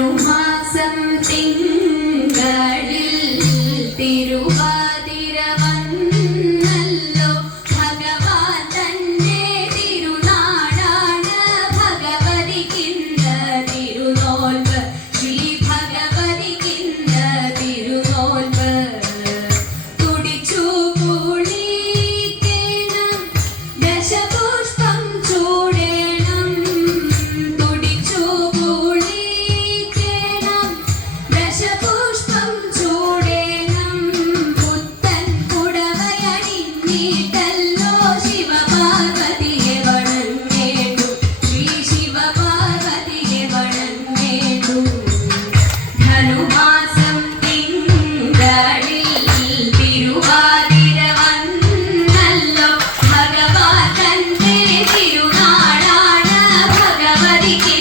ധനുമാസം തിങ്കളിൽ തിരുവാതിര വന്നല്ലോ ഭഗവാൻ തന്റെ തിരുനാടാണ് ഭഗവതിക്കിന്ന തിരുനോൽവ് ശ്രീ ഭഗവതിക്കിന്ന തിരുനോൽവ് തുടിച്ചു കുളിക്കണം ദശപുഷ്പം ചൂടേണം തുടിച്ചു കുളിക്കണം ദശപുഷ്പം ചൂടേണം പുത്തൻ പുടവയണിഞ്ഞിട്ടല്ലോ ശിവപാർവതിയെ വണങ്ങേണ്ടു ശ്രീ ശിവപാർവതിയെ വണങ്ങേണ്ടു ധനുമാസം തിങ്കളിൽ തിരുവാതിര വന്നല്ലോ ഭഗവാൻ തന്റെ തിരുനാടാണ് ഭഗവതിക്ക്